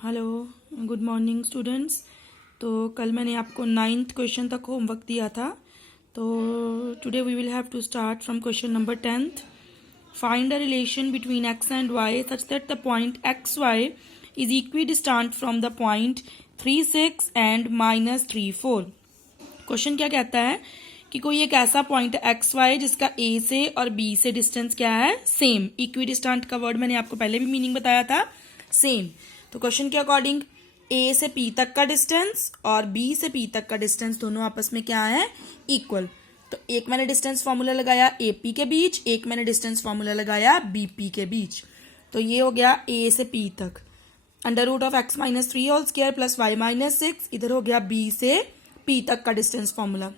Hello, good morning students. तो कल मैंने आपको 9th क्वेश्चन तक होमवर्क दिया था। तो today we will have to start from question number 10th। Find the relation between X and Y such that the point X Y is equidistant from the point 3 6 and -3 4। Question क्या कहता है कि कोई एक ऐसा point X Y जिसका ए से और बी से डिस्टेंस क्या है, सेम। इक्वी डिस्टेंट का वर्ड मैंने आपको पहले भी मीनिंग बताया था, सेम। तो क्वेश्चन के अकॉर्डिंग ए से पी तक का डिस्टेंस और बी से पी तक का डिस्टेंस दोनों आपस में क्या है, इक्वल। तो एक मैंने डिस्टेंस फॉर्मूला लगाया ए पी के बीच, एक मैंने डिस्टेंस फॉर्मूला लगाया बी पी के बीच। तो ये हो गया ए से पी तक √(x-3 whole square plus y-6। इधर हो गया बी से पी तक का डिस्टेंस फॉर्मूला।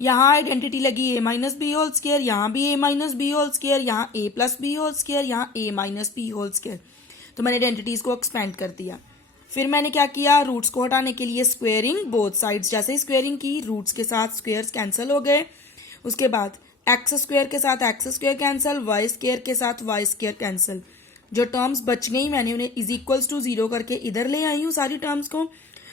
यहाँ आइडेंटिटी लगी a minus B whole square, यहाँ भी a minus B whole square, यहाँ a plus B whole square, यहाँ a minus B whole square. तो मैंने आइडेंटिटीज को एक्सपेंड कर दिया। फिर मैंने क्या किया, रूट्स को हटाने के लिए स्क्वेयरिंग बोथ साइड्स। जैसे ही स्क्वेयरिंग की, रूट्स के साथ स्क्वेयर्स कैंसिल हो गए। उसके बाद एक्स स्क्वेयर के साथ X square cancel, Y square के साथ वाई स्क्वेयर कैंसिल। जो टर्म्स बच गई मैंने उन्हें इज इक्वल्स टू 0 करके इधर ले आई हूँ सारी टर्म्स को।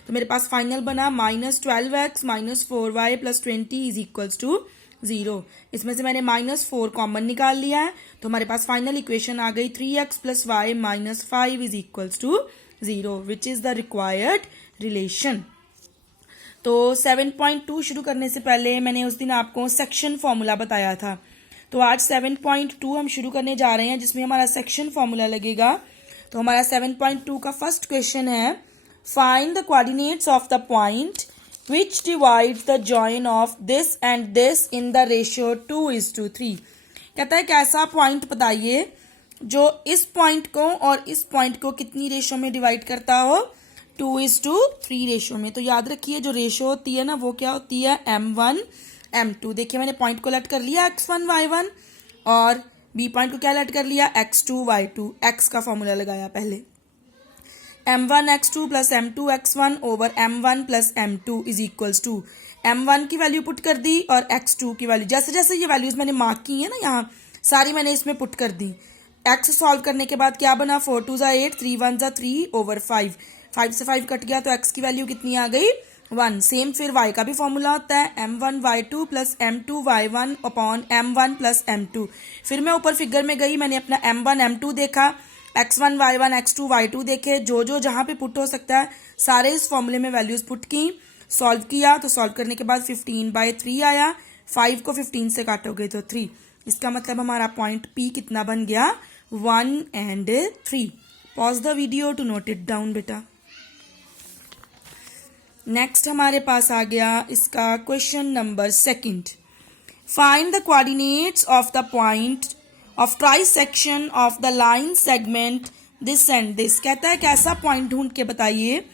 तो मेरे पास फाइनल बना -12x -4y + 20 is equals to 0। इसमें से मैंने -4 कॉमन निकाल लिया है। तो हमारे पास फाइनल इक्वेशन आ गई 3x + y - 5 is equals to 0, which is the required relation. तो 7.2 शुरू करने से पहले मैंने उस दिन आपको सेक्शन फॉर्मूला बताया था। तो आज 7.2 हम शुरू करने जा रहे हैं, जिसमें हमारा सेक्शन फॉर्मूला लगेगा। तो हमारा 7.2 का फर्स्ट क्वेश्चन है, find the coordinates of the point which divides the join of this and this in the ratio 2:3। कहता है कैसा पॉइंट बताइए जो इस पॉइंट को और इस पॉइंट को कितनी रेशो में डिवाइड करता हो, 2:3 रेशो में। तो याद रखिए जो रेशो होती है ना, वो क्या होती है, m1 m2। देखिए मैंने पॉइंट को लेट कर लिया x1 y1 और बी पॉइंट को क्या लेट कर लिया, x2 y2। x का फॉर्मूला लगाया पहले, m1 x2 + m2 x1 / m1 + m2 is equals to m1 की वैल्यू पुट कर दी और x2 की वैल्यू। जैसे जैसे ये वैल्यूज मैंने मार्क की है ना, यहाँ सारी मैंने इसमें पुट कर दी। x सॉल्व करने के बाद क्या बना, 4 2 = 8, 3 1 = 3/5। 5 से 5 कट गया तो x की वैल्यू कितनी आ गई, 1। सेम फिर y का भी फॉर्मूला होता है m1 y2 + m2 y1 / m1 + m2। फिर मैं ऊपर फिगर में गई, मैंने अपना m1 m2 देखा, x1 y1 x2 y2 देखे, जो जहां पे पुट हो सकता है सारे इस फॉर्मूले में वैल्यूज पुट की, सॉल्व किया। तो सॉल्व करने के बाद 15/3 आया। 5 को 15 से काटोगे तो 3। इसका मतलब हमारा पॉइंट P कितना बन गया, 1 and 3। Pause the video to note it down बेटा। नेक्स्ट हमारे पास आ गया इसका question number 2। Find the coordinates of the point of trisection of the line segment this and this। कहता है कैसा पॉइंट ढूंढ के बताइए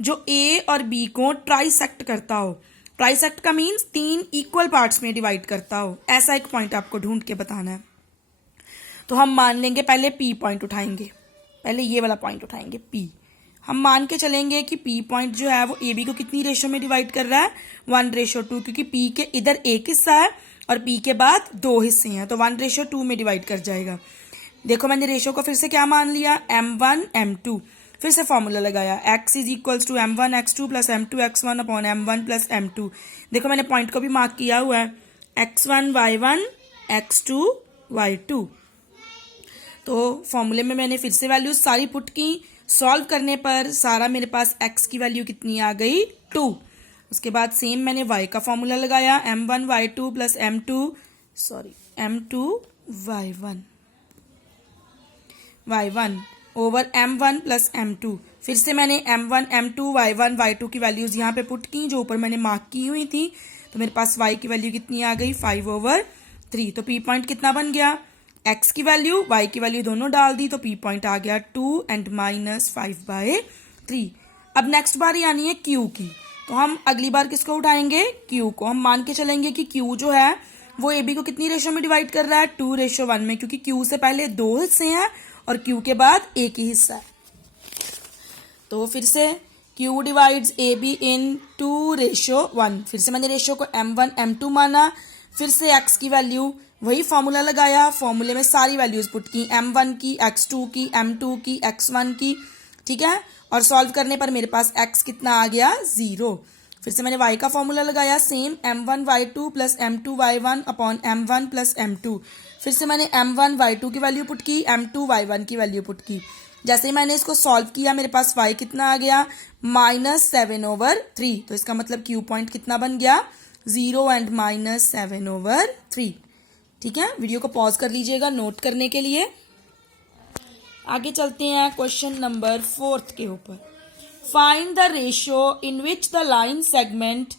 जो A और B को ट्राइसेक्ट करता हो। ट्राइसेक्ट का मीन्स 3 इक्वल पार्ट्स में डिवाइड करता हो, ऐसा एक पॉइंट आपको ढूंढ के बताना है। तो हम मान लेंगे, पहले P पॉइंट उठाएंगे, पहले ये वाला पॉइंट उठाएंगे P। हम मान के चलेंगे कि P पॉइंट जो है वो AB को कितनी रेशो में डिवाइड कर रहा है, 1:2, क्योंकि P के इधर एक हिस्सा है और P के बाद 2 हिस्से हैं, तो 1:2 में डिवाइड कर जाएगा। देखो मैंने रेशो को फिर से क्या मान लिया, m1 m2। फिर से फॉर्मूला लगाया, x is equals to m1 x2 + m2 x1 / m1 + m2। देखो मैंने पॉइंट को भी मार्क किया हुआ है, x1 y1 x2 y2। तो फॉर्मूले में मैंने फिर से वैल्यूज सारी पुट की। सॉल्व करने पर सारा मेरे पास x की वैल्यू कितनी आ गई, 2। उसके बाद सेम मैंने y का फॉर्मूला लगाया, m1 y2 + m2 y1 / m1 + m2। फिर से मैंने m1 m2 y1 y2 की वैल्यूज यहाँ पे पुट की, जो ऊपर मैंने मार्क की हुई थी। तो मेरे पास y की वैल्यू कितनी आ गई, 5/3। तो P पॉइंट कितना बन गया, x की वैल्यू y की वैल्यू दोनों डाल दी, तो P पॉइंट आ गया 2 and -5/3। अब नेक्स्ट बारी आनी है Q की। तो हम अगली बार किसको उठाएंगे, Q को। हम मान के चलेंगे कि Q जो है वो AB को कितनी रेशो में डिवाइड कर रहा है, 2:1 में, क्योंकि Q से पहले 2 हिस्से हैं और Q के बाद एक ही हिस्सा है। तो फिर से Q डिवाइड्स AB in 2:1। फिर से मैंने रेशो को m1 m2 माना। फिर से x की वैल्यू वही फॉर्मूला लगाया, फॉर्मूले में सारी वैल्यूज पुट की, m1 की, x2 की, m2 की, x1 की, ठीक है, और सॉल्व करने पर मेरे पास x कितना आ गया 0। फिर से मैंने y का फॉर्मूला लगाया same m1y2 plus m2y1 upon m1 plus m2। फिर से मैंने m1y2 की वैल्यू पुट की, m2y1 की वैल्यू पुट की। जैसे ही मैंने इसको सॉल्व किया मेरे पास y कितना आ गया -7/3। तो इसका मतलब क्यू पॉइंट कितना बन गया 0 एंड -7/3। ठीक है, वीडियो को पॉज कर लीजिएगा नोट करने के लिए। आगे चलते हैं क्वेश्चन नंबर 4 के ऊपर। Find the ratio in which the line segment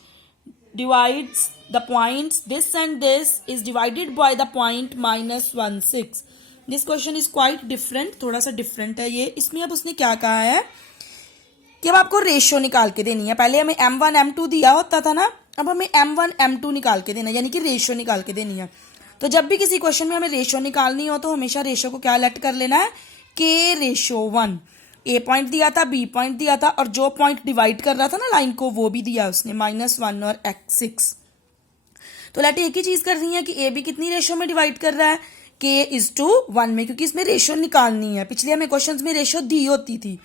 divides the points this and this is divided by the point -1 6। This question is quite different, थोड़ा सा डिफरेंट है ये। इसमें अब उसने क्या कहा है कि अब आपको रेशियो निकाल के देनी है। पहले हमें m1 m2 दिया होता था ना, अब हमें m1 m2 निकाल के देना है, यानी कि रेशियो निकाल के देनी है। तो जब भी किसी क्वेश्चन में हमें रेशियो निकालनी हो तो हमेशा रेशियो को क्या लेट कर लेना है k/1। ए पॉइंट दिया था, बी पॉइंट दिया था, और जो पॉइंट डिवाइड कर रहा था ना लाइन को वो भी दिया उसने -1 और x6। तो लेट एक ही चीज कर रही है कि ए बी कितनी रेशियो में डिवाइड कर रहा है k/1 में, क्योंकि इसमें रेशियो निकालनी है। पिछले हमें क्वेश्चंस में रेशियो दी होती थी।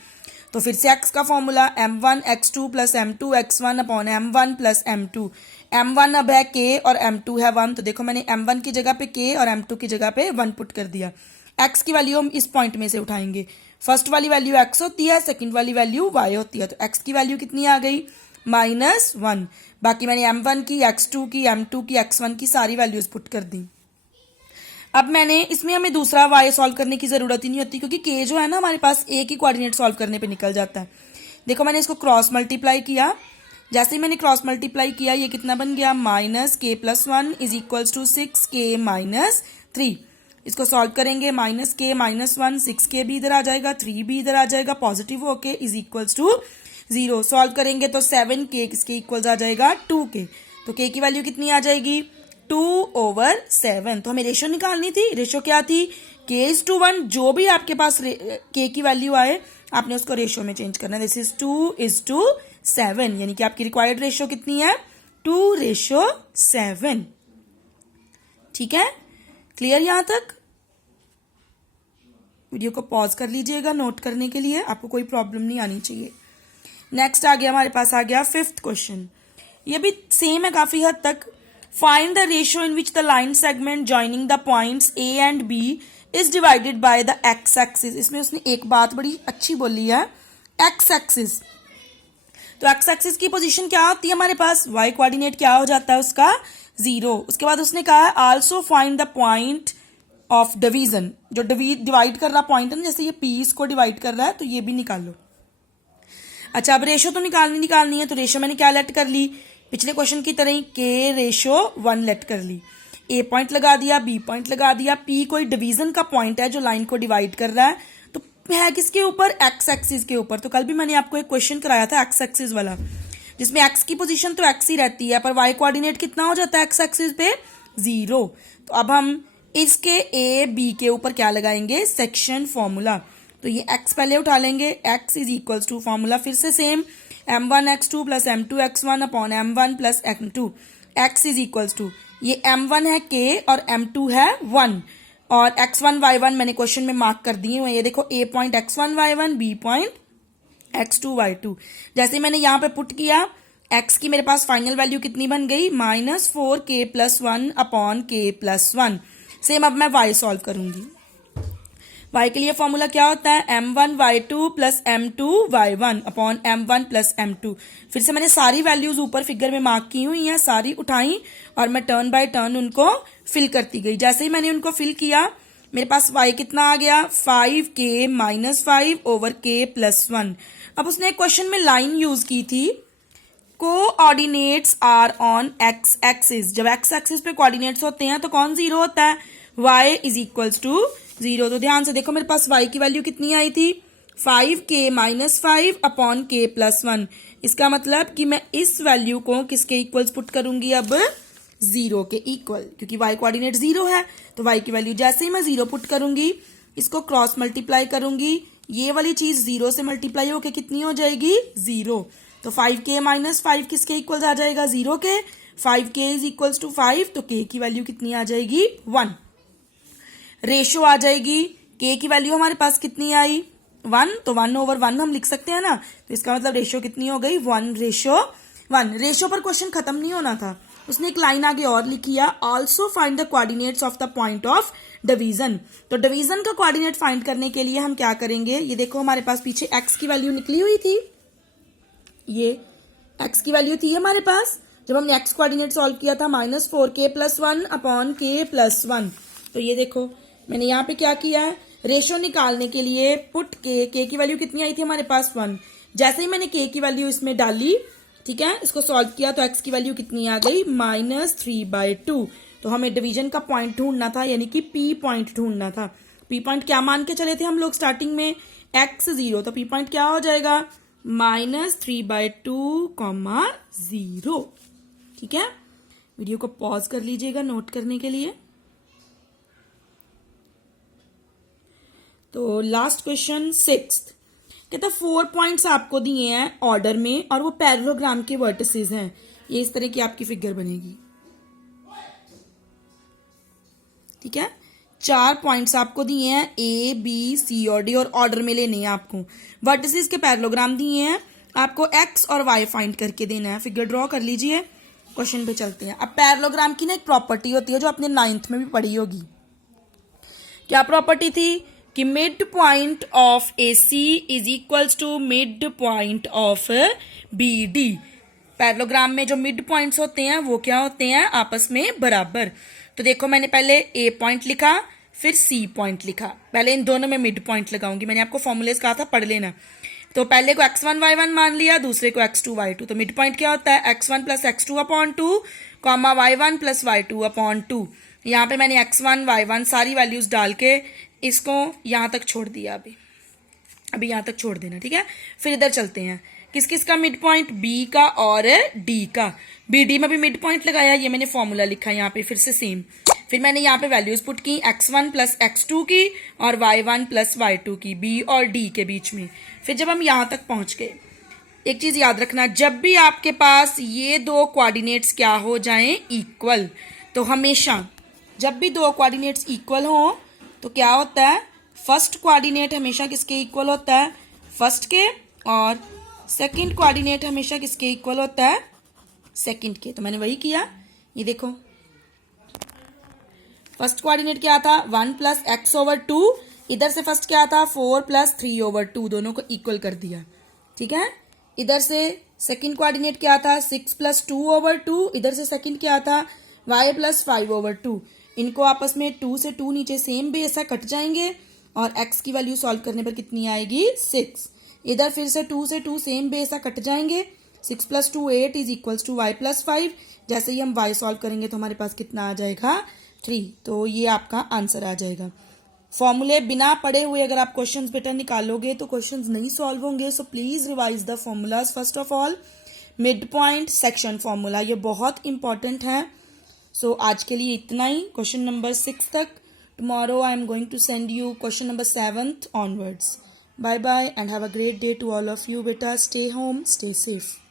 तो फिर से x का formula m1 x2 plus m2 x1 upon m1 plus m2। m1 अब है k और m2 है 1। तो देखो मैंने m1 की जगह पे k और m2 की जगह पे 1 पुट कर दिया। x की वैल्यू हम इस पॉइंट में से उठाएंगे। फर्स्ट वाली वैल्यू x होती है, सेकंड वाली वैल्यू y होती है। तो x की वैल्यू कितनी आ गई -1। बाकी मैंने m1 की, x2 की, m2 की, x1 की सारी वैल्यूज पुट कर दी। अब मैंने इसमें हमें दूसरा y सॉल्व करने की जरूरत ही नहीं होती, क्योंकि k जो है ना हमारे पास एक ही कोऑर्डिनेट सॉल्व करने पे निकल जाता है। देखो मैंने इसको क्रॉस मल्टीप्लाई किया। जैसे ही मैंने क्रॉस मल्टीप्लाई किया ये कितना बन गया -k+1 is equals to 6k-3। इसको सॉल्व करेंगे -k-1 6k भी इधर आ जाएगा, 3 भी इधर आ जाएगा, पॉजिटिव होके इज इक्वल्स टू 0। सॉल्व करेंगे तो 7k किसके इक्वल्स आ जाएगा 2k। तो k की वैल्यू कितनी आ जाएगी 2/7। तो हमें रेशियो निकालनी थी। रेशियो क्या थी k/1। जो भी आपके पास k की वैल्यू आए आपने उसको रेशियो में चेंज करना है। दिस इज 2:7, यानी कि आपकी रिक्वायर्ड रेशियो कितनी है 2:7। ठीक है, क्लियर यहां तक। वीडियो को पॉज कर लीजिएगा नोट करने के लिए, आपको कोई प्रॉब्लम नहीं आनी चाहिए। नेक्स्ट आ गया हमारे पास आ गया 5th क्वेश्चन। ये भी सेम है काफी हद तक। Find the ratio in which the line segment joining the points A and B is divided by the X axis. इसमें उसने एक बात बड़ी अच्छी बोली है, एक्स एक्सिस। तो एक्स एक्सिस की पोजीशन क्या होती है हमारे पास, वाई कोऑर्डिनेट क्या हो जाता है उसका 0। उसके बाद उसने कहा है also find the point of division. जो डिवाइड कर रहा पॉइंट है ना, जैसे ये पी इसको डिवाइड कर रहा है तो ये भी निकाल लो। अच्छा, अब रेशियो तो निकालनी है। तो रेशियो मैंने क्या लेट कर ली, पिछले क्वेश्चन की तरह ही k/1 लेट कर ली। ए पॉइंट लगा दिया, बी पॉइंट लगा दिया। पी कोई डिवीजन का पॉइंट है जो लाइन को डिवाइड कर रहा है, तो है किसके ऊपर एक्स एक्सिस के ऊपर। तो कल भी मैंने आपको एक क्वेश्चन कराया था एक्स एक्सिस वाला, जिसमें एक्स की पोजीशन तो एक्स ही रहती है, पर वाई कोऑर्डिनेट कितना हो जाता है एक्स एक्सिस पे 0। तो अब हम इसके ए बी के ऊपर क्या लगाएंगे सेक्शन फॉर्मूला। तो ये x पहले उठा लेंगे, x is equals to formula फिर से same m1 x2 plus m2 x1 upon m1 plus m2। x is equals to ये m1 है k और m2 है 1 और x1 y1 मैंने क्वेश्चन में मार्क कर दिए हुए। ये देखो a point x1 y1, b point x2 y2। जैसे मैंने यहाँ पे पुट किया x की मेरे पास फाइनल वैल्यू कितनी बन गई -4k+1 अपॉन k+1। सेम अब मैं y सॉल्व करूंगी। y के लिए फॉर्मूला क्या होता है m1 y2 plus m2 y1 upon m1 plus m2। फिर से मैंने सारी वैल्यूज ऊपर फिगर में मार्क की हुई हैं, सारी उठाई और मैं टर्न बाय टर्न उनको फिल करती गई। जैसे ही मैंने उनको फिल किया मेरे पास y कितना आ गया 5k-5/k+1। अब उसने एक क्वेश्चन में लाइन यूज की थी coordinates are on X axis. जब एक्स एक्सिस पे कोऑर्डिनेट्स होते हैं तो कौन 0 होता है y इज इक्वल्स टू 0। तो ध्यान से देखो मेरे पास y की वैल्यू कितनी आई थी 5k-5 अपॉन k+1। इसका मतलब कि मैं इस वैल्यू को किसके इक्वल्स पुट करूंगी अब 0 के इक्वल, क्योंकि y कोऑर्डिनेट 0 है। तो y की वैल्यू जैसे ही मैं 0 पुट करूंगी इसको क्रॉस मल्टीप्लाई करूंगी, ये वाली चीज 0 से मल्टीप्लाई होके कितनी हो जाएगी 0। तो 5k-5 किसके इक्वल्स आ जाएगा 0 के। 5k इज इक्वल्स टू 5, तो k की वैल्यू कितनी आ जाएगी 1। रेशियो आ जाएगी k की वैल्यू हमारे पास कितनी आई 1, तो 1/1 हम लिख सकते हैं ना, तो इसका मतलब रेशियो कितनी हो गई 1:1। रेशियो पर क्वेश्चन खत्म नहीं होना था, उसने एक लाइन आगे और लिखी है, also find the coordinates of the point of division. तो डिवीजन का कोऑर्डिनेट फाइंड करने के लिए हम क्या करेंगे, ये देखो हमारे पास पीछे x की वैल्यू निकली हुई थी, ये x की वैल्यू थी हमारे पास जब हमने x कोऑर्डिनेट सॉल्व किया था, -4k+1/k+1। तो ये देखो मैंने यहाँ पे क्या किया है, रेशियो निकालने के लिए पुट k की वैल्यू कितनी आई थी हमारे पास 1। जैसे ही मैंने k की वैल्यू इसमें डाली, ठीक है, इसको सॉल्व किया तो x की वैल्यू कितनी आ गई -3/2। तो हमें डिवीजन का पॉइंट ढूंढना था, यानी कि P पॉइंट ढूंढना था। P पॉइंट क्या मान के चले थे हम लोग स्टार्टिंग में, x 0, तो P पॉइंट क्या हो जाएगा -3/2, 0। ठीक है, वीडियो को पॉज कर लीजिएगा नोट करने के लिए। तो लास्ट क्वेश्चन 6th, कहता 4 पॉइंट्स आपको दिए हैं ऑर्डर में और वो पैरेललोग्राम के वर्टिसेस हैं। ये इस तरह की आपकी फिगर बनेगी, ठीक है। 4 पॉइंट्स आपको दिए हैं A, B, C और D, और ऑर्डर में लेने हैं आपको। वर्टिसेस के पैरेललोग्राम दिए हैं, आपको x और y फाइंड करके देना है। फिगर ड्रॉ कर लीजिए, क्वेश्चन पे चलते हैं। अब पैरेललोग्राम की ना एक प्रॉपर्टी होती है जो आपने 9th में भी पढ़ी होगी। क्या प्रॉपर्टी थी कि mid point of AC is equals to mid point of BD। Parallelogram में जो मिड पॉइंट्स होते हैं वो क्या होते हैं, आपस में बराबर। तो देखो मैंने पहले A पॉइंट लिखा, फिर C पॉइंट लिखा, पहले इन दोनों में मिड पॉइंट लगाऊंगी। मैंने आपको फॉर्मूलेस कहा था पढ़ लेना। तो पहले को x1 y1 मान लिया, दूसरे को x2 y2। तो मिड पॉइंट क्या होता है x1 + x2/2, y1 + y2/2। यहाँ पे मैंने x1 y1 सारी वैल्यूज डाल के इसको यहाँ तक छोड़ दिया। अभी यहाँ तक छोड़ देना, ठीक है। फिर इधर चलते हैं, किस किस का मिड पॉइंट, B का और D का। BD में भी मिड पॉइंट लगाया, ये मैंने फॉर्मूला लिखा यहाँ पे फिर से सेम। फिर मैंने यहाँ पे वैल्यूज पुट की x1 + x2 की और y1 + y2 की, B और D के बीच में। फिर जब हम यहाँ तक पहुंच गए, एक चीज याद रखना, जब भी आपके पास ये दो कोऑर्डिनेट्स क्या हो जाएं इक्वल, तो हमेशा जब भी दो कोऑर्डिनेट्स इक्वल हो तो क्या होता है, फर्स्ट कोऑर्डिनेट हमेशा किसके इक्वल होता है, फर्स्ट के, और सेकंड कोऑर्डिनेट हमेशा किसके इक्वल होता है, सेकंड के। तो मैंने वही किया, ये देखो फर्स्ट कोऑर्डिनेट क्या था 1 + x/2, इधर से फर्स्ट क्या था 4 + 3/2, दोनों को इक्वल कर दिया, ठीक है। इधर से सेकंड कोऑर्डिनेट क्या था 6 + 2/2, इधर से सेकंड क्या था y + 5/2। इनको आपस में 2 से 2 नीचे सेम बेस है, कट जाएंगे, और x की वैल्यू सॉल्व करने पर कितनी आएगी 6। इधर फिर से 2 से 2 सेम बेस है, कट जाएंगे, 6 + 2 8 इज इक्वल्स टू y + 5। जैसे ही हम y सॉल्व करेंगे तो हमारे पास कितना आ जाएगा 3। तो ये आपका आंसर आ जाएगा। फॉर्मूले बिना पढ़े हुए अगर आप क्वेश्चंस बेटा निकालोगे तो क्वेश्चंस नहीं सॉल्व होंगे। So please revise the formulas. First of all mid point section formula, ये बहुत इंपॉर्टेंट है। सो आज के लिए इतना ही, क्वेश्चन नंबर 6 तक। Tomorrow I am going to send you question number 7th onwards. Bye bye and have a great day to all of you. Beta, stay home, stay safe.